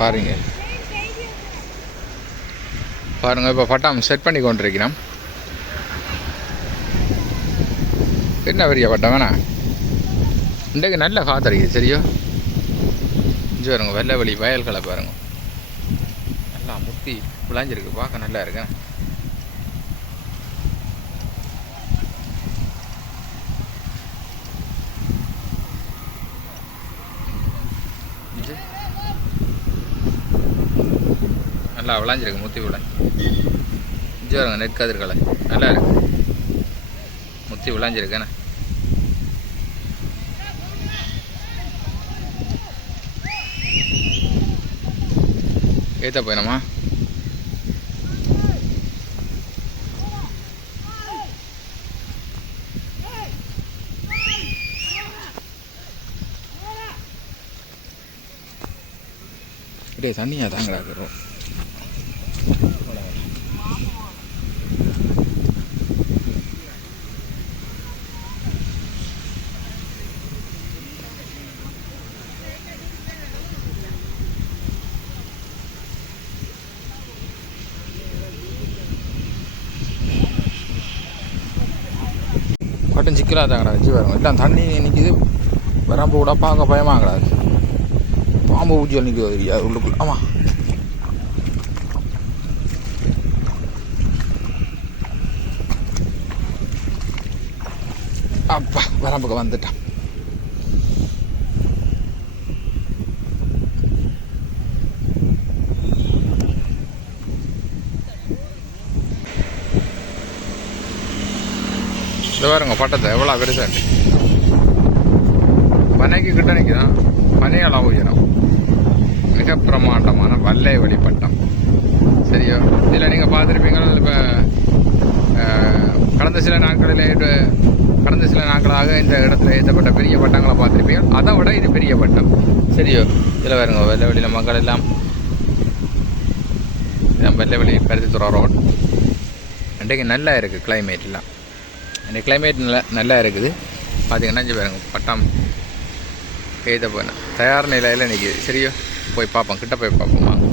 பாருங்க. பாருங்கள் இப்போ பட்டம் செட் பண்ணி கொண்டிருக்கிறோம். என்ன பெரிய பட்டம் வேணா? இன்றைக்கு நல்ல காத்தடிக்குது சரியோ? இஞ்சி வருங்க வெள்ளை வழி வயல்களை பாருங்க. நல்லா முத்தி விளைஞ்சிருக்கு பார்க்க நல்லா இருக்கேன் இஞ்சி. நல்லா விளாஞ்சிருக்கு முத்தி விளை. இஞ்சி வருங்க நெற்கதிர்களை நல்லா இருக்கு. முத்தி விளைஞ்சிருக்கேண்ணே ஏற்ற போயிடமா டேய் தண்ணியா தாங்கடா இருக்கிறோம் பட்டம் சிக்கலாக தாங்கடா வச்சு வரும் எல்லாம் தண்ணி நிற்கிது வரம்பு கூட பார்க்க பயமாங்கடாது பாம்பு ஊஜல் நிற்குது உள்ளுக்குள்ள. ஆமாம் அப்பா வரம்புக்கு வந்துட்டான். இந்த பாருங்க பட்டத்தை எவ்வளோ பெருசாண்டு பனைக்கு கிட்ட நிற்கிறான் பனையெல்லாம் உயரம். மிக பிரமாண்டமான வல்லை வழிபட்டம் சரியோ? இதில் நீங்கள் பார்த்துருப்பீங்க இப்போ கடந்த சில நாட்களில் கடந்த சில நாட்களாக இந்த இடத்துல ஏற்றப்பட்ட பெரிய பட்டங்களை பார்த்துருப்பீங்க. அதை விட இது பெரிய பட்டம். சரியோ? இதில் பாருங்க வெள்ளை வெளியில் மக்கள் எல்லாம் இதான் வெள்ளை வெளி பருத்தித்துறா ரோட் இன்றைக்கு நல்லா இருக்குது கிளைமேட்லாம் இந்த கிளைமேட் நல்லா நல்லா இருக்குது. பார்த்தீங்கன்னா இங்கே பாருங்க பட்டம். எய்த போன தயார் நிலையில் நிற்கிது சரியோ போய் பார்ப்போம் கிட்ட போய் பார்ப்போம்? வாங்க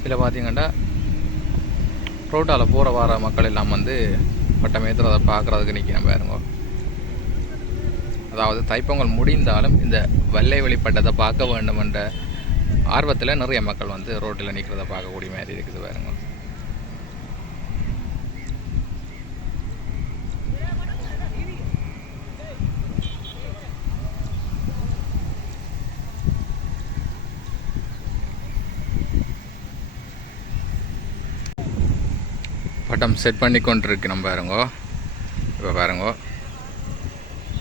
இதில் பார்த்தீங்கன்னா ரோட்டால் போகிற வர மக்கள் எல்லாம் வந்து பட்டம் ஏற்றுறதை பார்க்குறதுக்கு நிற்கிறேன் பாருங்க. அதாவது தைப்பொங்கல் முடிந்தாலும் இந்த வெள்ளை வெளிப்பட்டதை பார்க்க வேண்டும் என்ற ஆர்வத்தில் நிறைய மக்கள் வந்து ரோட்டில் நிற்கிறத பார்க்கக்கூடிய மாதிரி இருக்குது பாருங்க. பட்டம் செட் பண்ணி கொண்டிருக்கு நம்ம பாருங்கோ இப்போ பாருங்கோ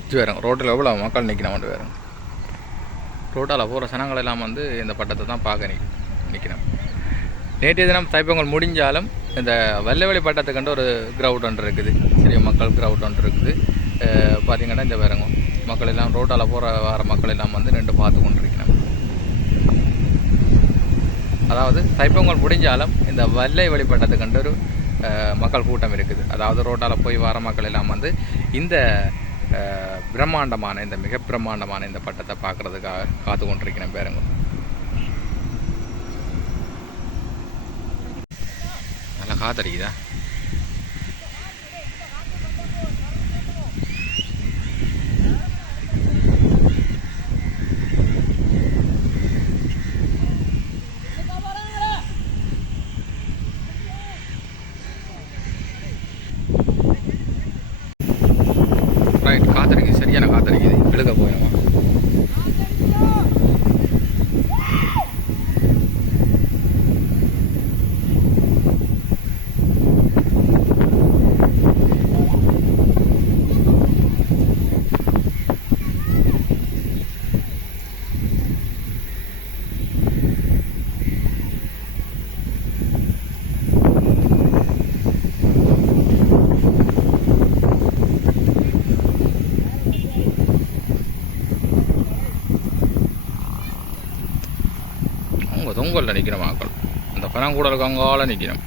இது வேறு ரோட்டில் எவ்வளோ மக்கள் நிற்கணும் வேறு ரோட்டால் போகிற சனங்கள் எல்லாம் வந்து இந்த பட்டத்தை தான் பார்க்க நிக் நிற்கணும் நேற்றைய தினம் தைப்பொங்கல் முடிஞ்சாலும் இந்த வெள்ளவெளி பட்டத்துக்கண்டு ஒரு கிரவுட் ஒன்று இருக்குது. சிறிய மக்கள் கிரவுட் ஒன்று இருக்குது. பார்த்திங்கன்னா பார்த்தீங்கன்னா இந்த பாருங்க மக்கள் எல்லாம் ரோட்டால் போகிற வர மக்கள் எல்லாம் வந்து நின்று பார்த்து கொண்டிருக்கணும் அதாவது தைப்பொங்கல் முடிஞ்சாலும் இந்த வெள்ளை வழிபட்டத்தை கண்டு ஒரு மக்கள் கூட்டம் இருக்குது. அதாவது ரோட்டால் போய் வர மக்கள் எல்லாம் வந்து இந்த பிரம்மாண்டமான இந்த மிக பிரம்மாண்டமான இந்த பட்டத்தை பார்க்கறதுக்காக காத்து கொண்டிருக்கிறேன் பேருங்க. நல்லா காத்தடிக்குதா ரைட் காத்தடிக்குது சரியான காத்தடிக்குது இழுக்க போயிடுமா அவங்க நிற்கிற மக்கள். அந்த பனங்கூடலுக்கு அங்கால நிற்கிறோம்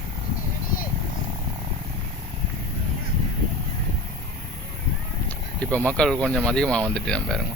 இப்போ மக்கள் கொஞ்சம் அதிகமாக வந்துட்டு நம்ம பாருங்க.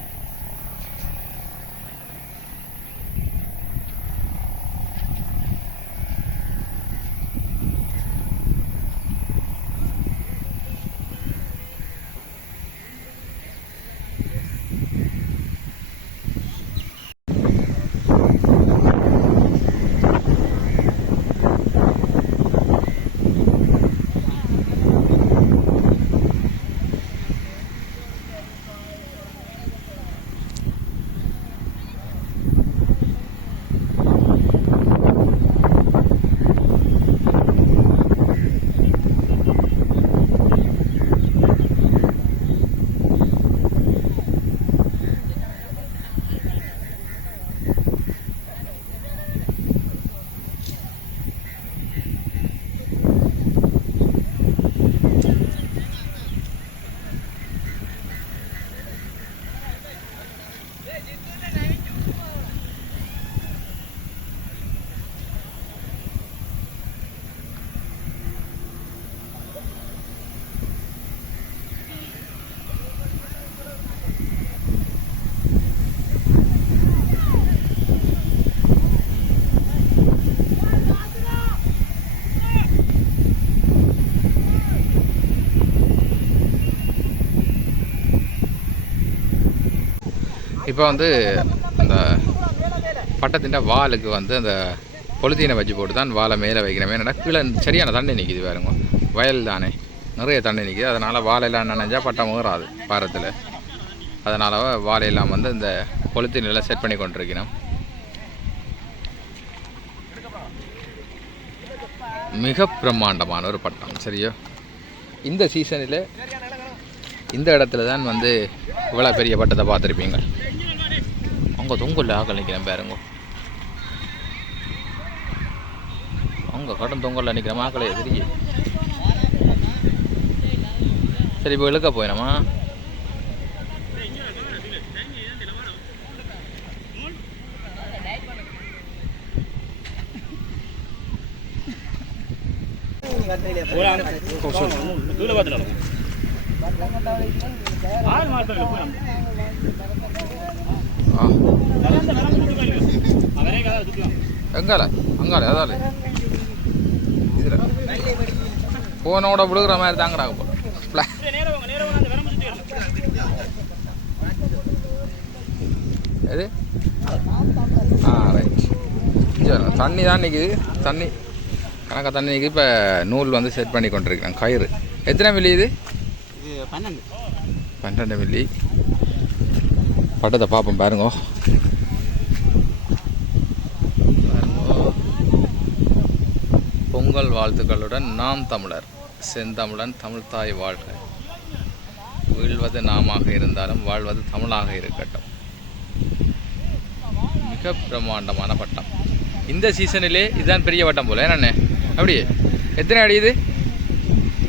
இப்போ வந்து அந்த பட்டத்தின் வாலுக்கு வந்து அந்த பொலித்தீனை வச்சு போட்டு தான் வாழை மேலே வைக்கணும் ஏன்னா கீழே சரியான தண்ணி நிற்கிது பாருங்க. வயல் தானே. நிறைய தண்ணி நிற்கிது அதனால் வாழையெல்லாம் நினைஞ்சா பட்டம் முகராது பாரத்தில். அதனால் வாழையெல்லாம் வந்து இந்த பொலித்தீனில் செட் பண்ணி கொண்டிருக்கணும் மிக பிரம்மாண்டமான ஒரு பட்டம் சரியோ? இந்த சீசனில் இந்த இடத்துல தான் வந்து இவ்வளோ பெரிய பட்டத்தை பார்த்துருப்பீங்க. அவங்க தொங்கல்ல ஆக்கள் நிற்கிறேன் பாருங்க. அவங்க கடும் தொங்கல்ல நிற்கிற மாக்களே எதிரி. சரி இப்போ இழுக்க போயினமா ஆ எங்கால? அங்கால அதால. இதில். போனோட விழுகிற மாதிரி தாங்கடாங்க போல எது? ஆ ரைட் தண்ணி தான் நிற்கிது தண்ணி. கணக்காக தண்ணி நிற்கிது இப்போ நூல் வந்து செட் பண்ணி கொண்டிருக்கிறேன் கயிறு. எத்தனை மில்லி இது பன்னெண்டு. பன்னெண்டு மில்லி. பட்டத்தை பார்ப்போம் பாருங்க. பொங்கல் வாழ்த்துக்களுடன் நாம் தமிழர் செந்தமிழன் தமிழ்தாய் வாழ்க. வீழ்வது நாமாக இருந்தாலும் வாழ்வது தமிழாக இருக்கட்டும். மிக பிரம்மாண்டமான பட்டம். இந்த சீசனிலே இதுதான் பெரிய வட்டம் போல என்னண்ணே? அப்படியே. எத்தனை அடி இது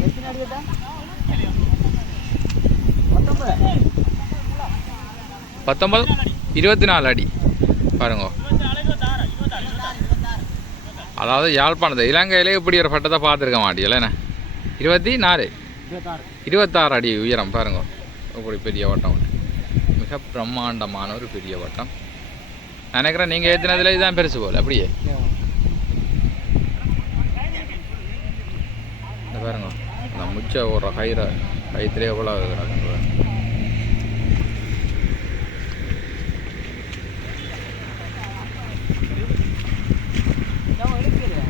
எத்தனை அடி கேட்டா பத்தொன்பது பத்தொம்பது இருபத்தி நாலு அடி. பாருங்க. அதாவது யாழ்ப்பாணத்தை இலங்கையிலே இப்படி ஒரு பட்டத்தை பார்த்துருக்க மாட்டியல இல்லைண்ணே இருபத்தி நாலு இருபத்தாறு அடி உயரம் பாருங்க. இப்படி பெரிய வட்டம் மிக பிரம்மாண்டமான ஒரு பெரிய வட்டம். நான் நினைக்கிறேன் நீங்கள் ஏற்றினதுல இதுதான் பெருசு போல் அப்படியே? இந்த பாருங்க அந்த முச்சை ஓடுற கயிறை கயிற்றுலேயே எவ்வளோ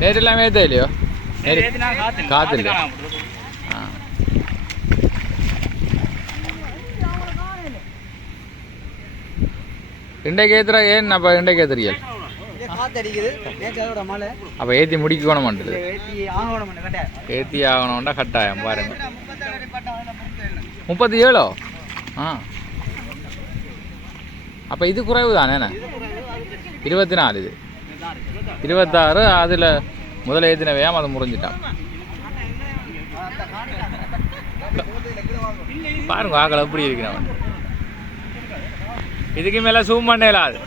எல்லாம் ஏற்ற இல்லையோ நேற்று காத்து இல்லை ஆ. இன்றைக்கு ஏத்துறா ஏன் அப்போ இன்றைக்கு ஏத்துறீங்க இது காத்து அடிக்குது. நேற்று அதோட மழை. அப்போ ஏற்றி முடிக்கணும் மாட்டுது ஏற்றி ஆகணும்டா கட்டாயம். பாருங்க. முப்பத்தி ஏழோ ஆ. அப்போ இது குறைவு தானே இருபத்தி நாலு இது. இருபத்தாறு அதில் முதல்ல ஏற்றினவையாம் அதை முறிஞ்சிட்டான் பாருங்க வாக்கள் எப்படி இருக்கிறவன் இதுக்கு மேலே சூம் பண்ணலாது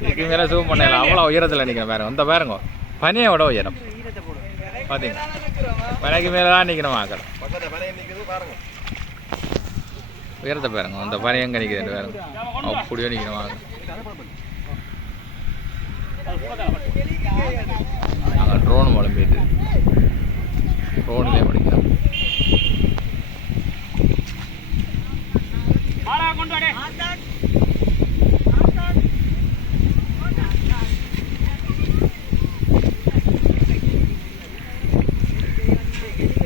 இதுக்கு மேலே சூம் பண்ணலாம் அவ்வளோ உயரத்தில் நிற்கிறேன் பாருங்க. அந்த பாருங்க. பனியோட உயரம். பார்த்தீங்க பனைக்கு மேலே தான் நிற்கணும் ஆக்கள். உயரத்தை பாருங்க. அந்த பாரு எங்கே நிற்கிறது பாருங்க. அப்படியே நிற்கிறோம் நாங்கள் ட்ரோன் மூலம் போயிட்டு ட்ரோன்லேயே படிக்கிறோம். you.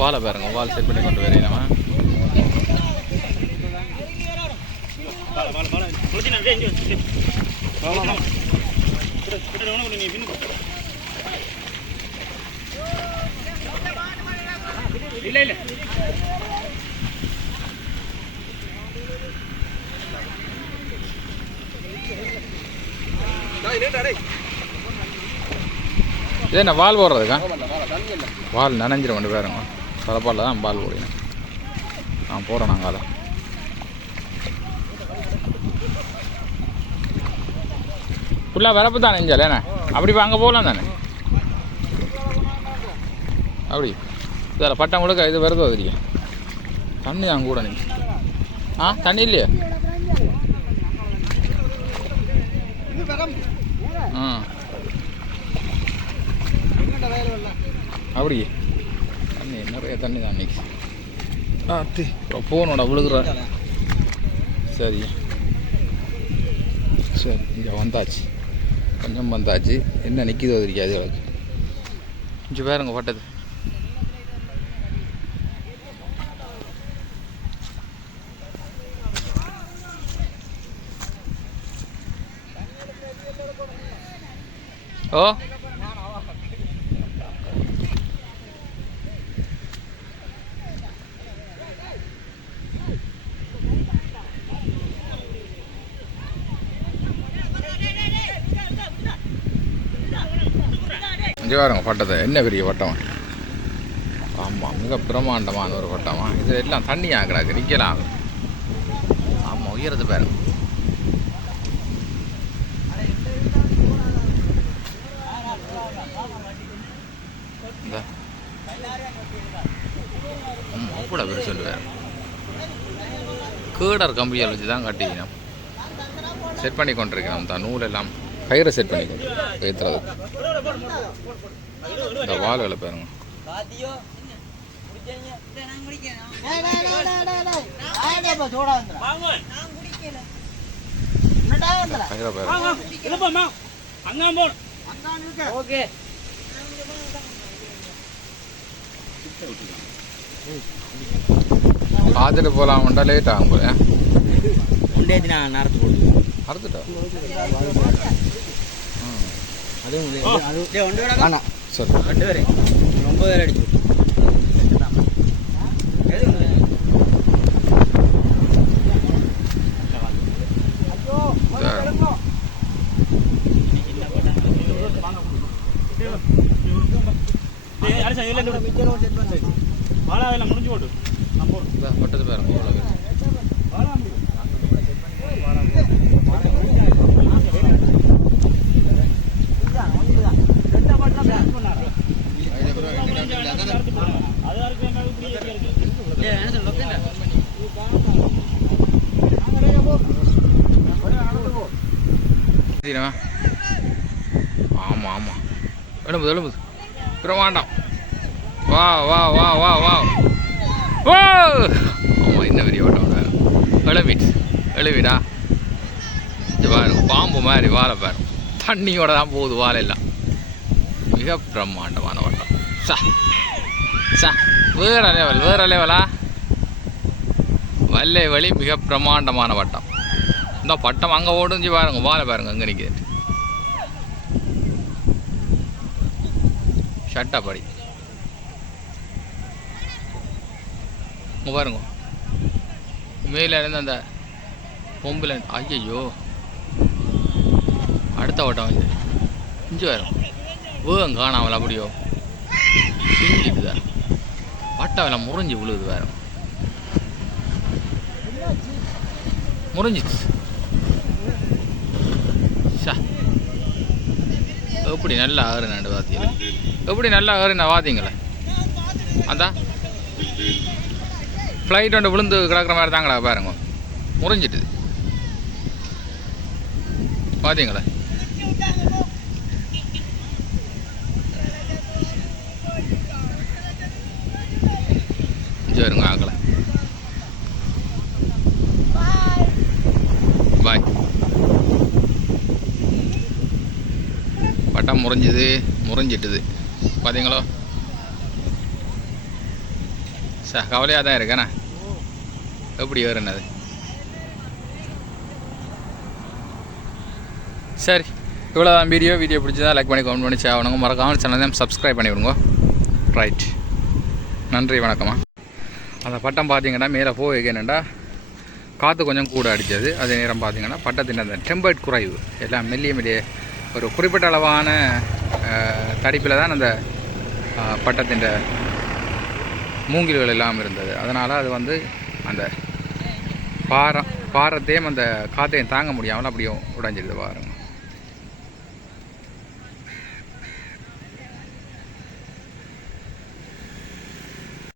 வாழை பாருங்க வால் செட் பண்ணி கொண்டு வரேன் நம்ம இல்ல இல்ல இது என்ன வால் போடுறதுக்கா? வால் நனைஞ்சிரும் கொண்டு போயிருங்க தலைப்பாலில் தான் பால் போடணும் நான் போகிறேன் நாங்கள் அதை ஃபுல்லாக வரப்பு தானே நெஞ்சால் என்ன? அப்படி அங்கே போகலாம் தானே? அப்படி. இதில் பட்டம் கொடுக்க இது வருதோ தெரியும் தண்ணி தான் கூட நீ ஆ தண்ணி இல்லையா? ஆ. அப்படியே. தண்ணி தான் நிற்கும் ஆ தி. விழுகுற. சரி. சரி இங்கே வந்தாச்சு. கொஞ்சம் வந்தாச்சு. என்ன நிற்கிதோ தெரியாது எனக்கு. இங்கே பாருங்க பட்டது. ஓ. இங்கே பாருங்க பட்டத்தை. என்ன பெரிய பட்டம்? ஆமாம் மிக பிரம்மாண்டமான ஒரு பட்டமா? இது எல்லாம் தண்ணி கிடக்கு நிற்கலாம் ஆமாம் உயரது பாருங்க இந்த. ஆமாம் பெருசு வேறு கேடர் கம்பியால் வச்சு தான் கட்டிக்கணும். செட் பண்ணி கொண்டிருக்கிறோம் தான் நூல் எல்லாம் ஃபயரை செட் பண்ணி கொண்டு ஏற்றுறதுக்கு இந்த வால்களை பாருங்க. பாத்தியோ குடிச்சீங்க நான் பாருங்க ஓகே பார்த்துட்டு லேட் ஆகும் போல. உண்டேதி விட வேணாம் சரி. ரெண்டு பேரே. ரொம்ப பேர் அடிச்சு. அரிசா இல்ல இந்த வாழா வேலை முடிஞ்சு போட்டு நம்ம இந்தா, பட்டது பாருங்க இவ்வளோ பெருசு. அது யாருக்கு வேணா இப்படி இருக்கு டேய் என்ன சொல்ல தெரியுமா ஆமாம் ஆமாம் எழும்புது எழும்புது பிரமாண்டம் வா வா வா வா வா. ஓ ஆமாம் இந்த பெரிய ஓட்டம் வேறு எழுவிடா இது பாருங்க பாம்பு மாதிரி வாழை பாரு. தண்ணியோட தான் போகுது வாழை எல்லாம் மிக பிரம்மாண்டமான வட்டம். சா சா வேற லெவல் வேற லெவலா வல்லை வழி மிக பிரம்மாண்டமான வட்டம். இந்த பட்டம் அங்கே ஓடுஞ்சு பாருங்க வாழை பாருங்க அங்கே நிற்கிது ஷட்டா படி இங்கே பாருங்க. மேலே இருந்து அந்த பொம்பில் ஐயையோ. அடுத்த ஓட்டம் இது. இஞ்சி வரும் வேகம் காணாமல் அப்படியோ. பிஞ்சிட்டுதா பட்டை வேலை முறிஞ்சு விழுகுது வேறு. முறிஞ்சிச்சு சா எப்படி நல்லா ஆறுனாண்டு வாத்தியில்? எப்படி நல்லா ஆறுனா வாத்திங்களே அந்த. ஃப்ளைட் ஒன்று விழுந்து கிடக்குற மாதிரி தாங்களா பாருங்க. முறிஞ்சிட்டுது. பார்த்தீங்களா சரிங்க ஆகலை பாய் பட்டம் முறிஞ்சுது முறிஞ்சிட்டுது. பார்த்தீங்களோ ச கவலையாக தான் இருக்கேண்ணா எப்படி வருனது சரி இவ்வளோதான் வீடியோ வீடியோ பிடிச்சதா லைக் பண்ணி கமெண்ட் பண்ணி ஆகணுங்க மறக்காமல் சேனல் சப்ஸ்கிரைப் பண்ணி விடுங்க. ரைட் நன்றி வணக்கம்மா. அந்த பட்டம் பார்த்தீங்கன்னா மேலே போய் என்னென்னா காற்று கொஞ்சம் கூட அடித்தது அதே நேரம் பார்த்தீங்கன்னா பட்டத்தின் அந்த டெம்பர்ட் குறைவு. எல்லாம் மெல்லிய மெல்லிய ஒரு குறிப்பிட்ட அளவான தடிப்பில் தான் அந்த பட்டத்தின் மூங்கில்கள் எல்லாம் இருந்தது. அதனால் அது வந்து அந்த பாரம் பாரத்தையும் அந்த காற்றையும் தாங்க முடியாமல் அப்படியே உடைஞ்சிருது பாருங்க.